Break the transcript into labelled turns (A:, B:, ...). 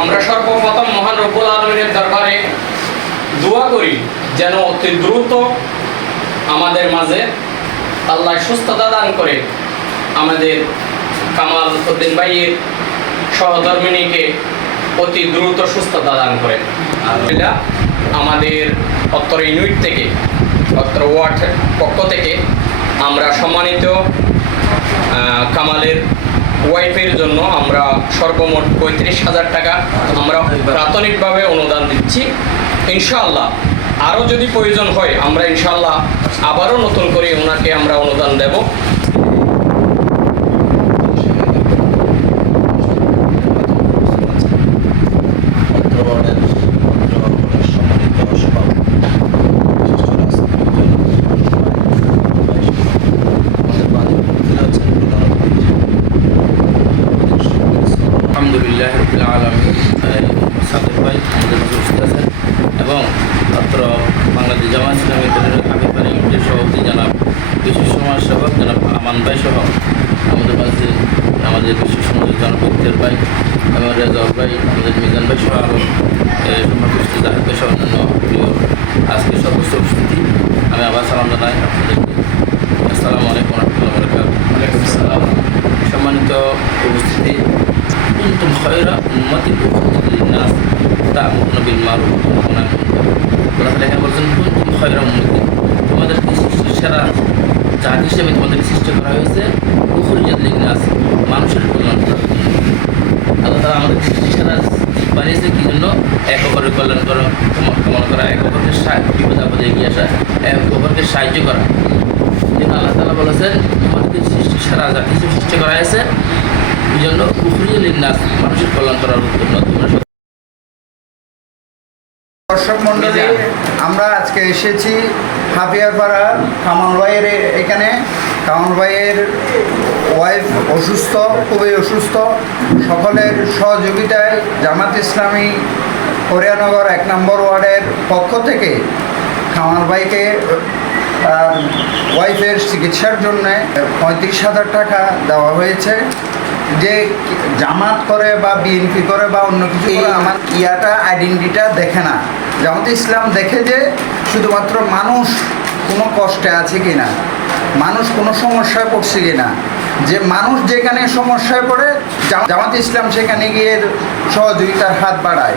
A: আমরা সর্বপ্রথম মহান রব্বুল আলমিনের দরবারে দোয়া করি যেন অতি দ্রুত আমাদের মাঝে আল্লাহ সুস্থতা দান করে আমাদের কামাল উদ্দিন ভাইয়ের সহধর্মিনীকে অতি দ্রুত সুস্থতা দান করে। এটা আমাদের অত্তর ইউনিট থেকে অত্তর ওয়ার্ড পক্ষ থেকে আমরা সম্মানিত কামালের ওয়াইফের জন্য আমরা সর্বমোট পঁয়ত্রিশ হাজার টাকা আমরা প্রাথমিকভাবে অনুদান দিচ্ছি। ইনশাআল্লাহ আরও যদি প্রয়োজন হয়, আমরা ইনশাআল্লাহ আবারও নতুন করে ওনাকে আমরা অনুদান দেব
B: অত্র ওয়ার্ডের অত্র ওয়ার্ডের সম্মানিত সভাপতি বিশিষ্ট রাজনীতিবিদ আমাদের মাঝে উপস্থিত আছেন প্রধান অতিথি
C: আলহামদুলিল্লাহ রবিল আলমী সাদেক ভাই আমাদের মাঝে উপস্থিত আছেন এবং অত্র বাংলাদেশ জামাত ইসলামী দলের আবিফানি ইউনিটের সভাপতি জানাব বিশেষ সমাজ সেবক জানাব আমান ভাই সহ আমাদের মাঝে আমাদের বিশেষ সমাজ জনাব ইফতের ভাই এবং রেজাউল ভাই আমাদের মিজান ভাই সহ আরও সম্পর্কিত জাহেদ ভাই সহ অন্যান্য প্রিয় আজকে সর্বোচ্চ উপস্থিতি। আমি আবার সালাম জানাই আপনাদেরকে। আসসালামু আলাইকুম রহমতুল্লাহ বরকাত সম্মানিত উপস্থিতি। কুনতুম খয়রা উম্মাতিন উখরিজাত লিন-নাস তা'মুরুনা বিল মারুফ ওয়া তানহাউনা আনিল মুনকার। আল্লাহ তাআলা এখানে বলছেন কুনতুম খয়রা উম্মাতিন তোমাদেরকে সৃষ্টির সেরা জাতি হিসেবে তোমাদেরকে সৃষ্টি করা হয়েছে উখরিজাত লিন-নাস মানুষের কল্যাণ করার জন্য আল্লাহ সেরা বানিয়েছে কি জন্য? এক অপরের কল্যাণ করা কামনা করা এক অপরকে বিপদ আপদে এগিয়ে আসা এক অপরকে সাহায্য করা। আল্লাহ তালা বলেছেন সৃষ্টি সারা হিসেবে সৃষ্টি করা হয়েছে, এই জন্য উখরিজুল নাস মানুষের কল্যাণ করার জন্য তোমরা
D: দর্শক মন্ডলী আমরা আজকে এসেছি হাফিয়ারপাড়া কামাল এখানে। কামাল ভাইয়ের ওয়াইফ অসুস্থ খুবই অসুস্থ। সকলের সহযোগিতায় জামাত ইসলামী হরিয়ানগর এক নম্বর ওয়ার্ডের পক্ষ থেকে কামাল ভাইকে তার ওয়াইফের চিকিৎসার জন্য পঁয়ত্রিশ হাজার টাকা দেওয়া হয়েছে। যে জামাত করে বা বিএনপি করে বা অন্য কিছু আমার ইয়াটা আইডেন্টিটা দেখে না। জামাত ইসলাম দেখে যে শুধুমাত্র মানুষ কোনো কষ্টে আছে কি না মানুষ কোনো সমস্যায় পড়ছে কি না যে মানুষ যেখানে সমস্যায় পড়ে জাম- জামাত ইসলাম সেখানে গিয়ে সহযোগিতার হাত বাড়ায়।